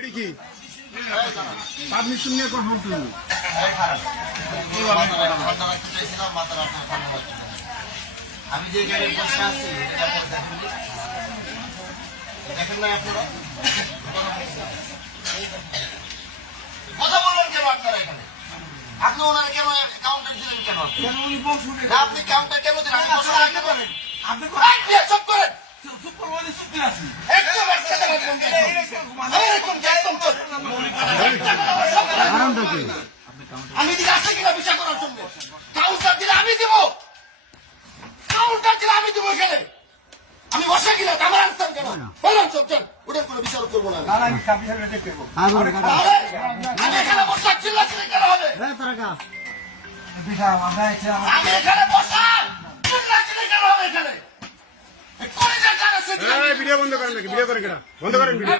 এডি কি পারমিশন নিয়ে কথা বলতে আমি যে গাড়ির বসে আছি দেখেন না আপনারা কথা বললেন কেন আপনারা এখানে আপনি ওনারা কেন কাউন্টার দিলেন কেন আপনি কাউন্টার কেন দিলেন আপনি চুপ করেন আমি দিকে আসে কিনা বিচার করার জন্য কাউন্টার দিলে আমি দিব কাউন্টার দিলে আমি দিব এখানে আমি বসে কিনা আমার আনসার কেন বললাম চপ চল ওটার কোনো বিচার করবো না আমি এখানে বসা চিল্লা চিল্লি কেন হবে আমি এখানে বসা চিল্লা চিল্লি কেন হবে এখানে ভিডিও বন্ধ করেন নাকি ভিডিও করে কেনা বন্ধ করেন ভিডিও